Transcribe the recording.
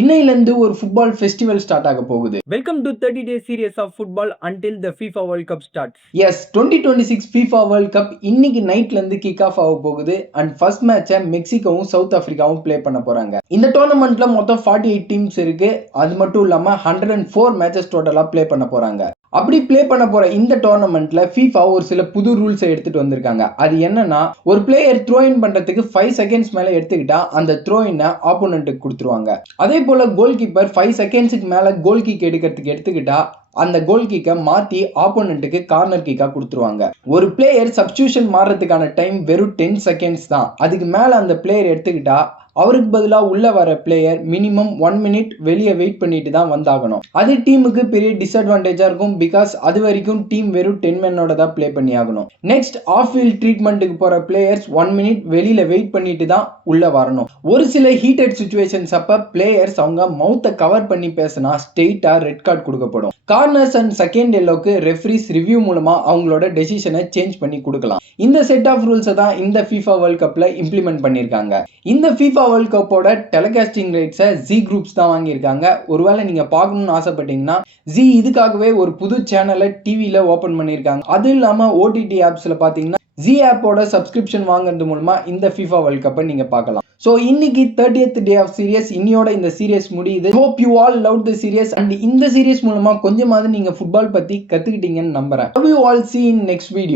இன்னையிலிருந்து ஒரு football festival start ஆக போகுது. Welcome to 30 day series of football until the FIFA World Cup starts. Yes 2026 FIFA world cup இன்னைக்கு நைட்ல இருந்து கிக் ஆஃப் ஆக போகுது. அண்ட் ஃபர்ஸ்ட் மேட்சை மெக்சிகோவும் சவுத் ஆப்பிரிக்காவும் ப்ளே பண்ண போறாங்க. இந்த டோர்னமெண்ட்ல மொத்தம் 48 டீம்ஸ் இருக்கு. அது மட்டும் இல்லாம 104 மேட்சஸ் டோட்டலா ப்ளே பண்ண போறாங்க. அப்படி ப்ளே பண்ண போற இந்த டோர்னமெண்ட்ல FIFA ஒரு சில புது ரூல்ஸ் எடுத்துட்டு வந்திருக்காங்க. அது என்னன்னா, ஒரு பிளேயர் த்ரோ இன் பண்றதுக்கு 5 செகண்ட்ஸ் மேல எடுத்துக்கிட்டா அந்த த்ரோ இன் ஆப்போனன்ட்டுக்கு கொடுத்துருவாங்க. அதே போல கோல் கீப்பர் 5 செகண்ட்ஸுக்கு மேல கோல் கிக் எடுத்துக்கிட்டா அந்த கோல் கிக்கை மாத்தி ஆப்போனன்ட்டுக்கு கார்னர் கிக்கா கொடுத்துருவாங்க. ஒரு பிளேயர் சப்ஸ்டிடியூஷன் மாறதுக்கான டைம் வெறும் 10 செகண்ட்ஸ் தான். அதுக்கு மேல அந்த பிளேயர் எடுத்துக்கிட்டா அவருக்கு பதிலா உள்ள வர பிளேயர் மினிமம் 1 மினிட் வெளியே வெயிட் பண்ணிட்டு தான் வந்தாகணும். அது டீமுக்கு பெரிய டிஸ்அட்வான்டேஜா இருக்கும். பிகாஸ் அது வரைக்கும் டீம் வெறும் 10 மேனோட தான் ப்ளே பண்ணி ஆகணும். நெக்ஸ்ட் ஆஃப் ஃபீல்ட் ட்ரீட்மெண்ட்டுக்கு போற பிளேயர்ஸ் 1 மினிட் வெளியில வெயிட் பண்ணிட்டு தான் உள்ள வரணும். ஒரு சில ஹீட்டட் சிச்சுவேஷன்ஸ் அப்ப பிளேயர்ஸ் அவங்க மவுத்தை கவர் பண்ணி பேசினா ஸ்ட்ரெயிட்டா ரெட் கார்டு கொடுக்கப்படும். கார்னர்ஸ் அண்ட் செகண்ட் எல்லோக்கு ரெஃப்ரீஸ் ரிவ்யூ மூலமா அவங்களோட டெசிஷனை சேஞ்ச் பண்ணி கொடுக்கலாம். இந்த செட் ஆஃப் ரூல்ஸை தான் இந்த FIFA வேர்ல்ட் கப்ல இம்ப்ளிமெண்ட் பண்ணிருக்காங்க. இந்த FIFA வேர்ல்ட் கப்போட டெலிகாஸ்டிங் ரைட்ஸை ஜி குரூப்ஸ் தான் வாங்கியிருக்காங்க. ஒருவேளை நீங்க பார்க்கணும்னு ஆசைப்பட்டீங்கன்னா ஜி இதுக்காகவே ஒரு புது சேனலை டிவியில ஓபன் பண்ணியிருக்காங்க. அது இல்லாம ஓடிடி ஆப்ஸ்ல பாத்தீங்கன்னா ஜி ஆப்போட சப்ஸ்கிரிப்ஷன் வாங்குறது மூலமா இந்த FIFA வேர்ல்ட் கப்பை நீங்க பார்க்கலாம். ஸோ இன்னைக்கு 30th டே ஆஃப் சீரியஸ் இன்னியோட இந்த சீரியஸ் முடியுது. Hope you all love the series and இந்த சீரியஸ் மூலமா கொஞ்சமாவது நீங்க ஃபுட்பால் பத்தி கத்துக்கிட்டீங்கன்னு நம்புறேன். Love you all, see in next video.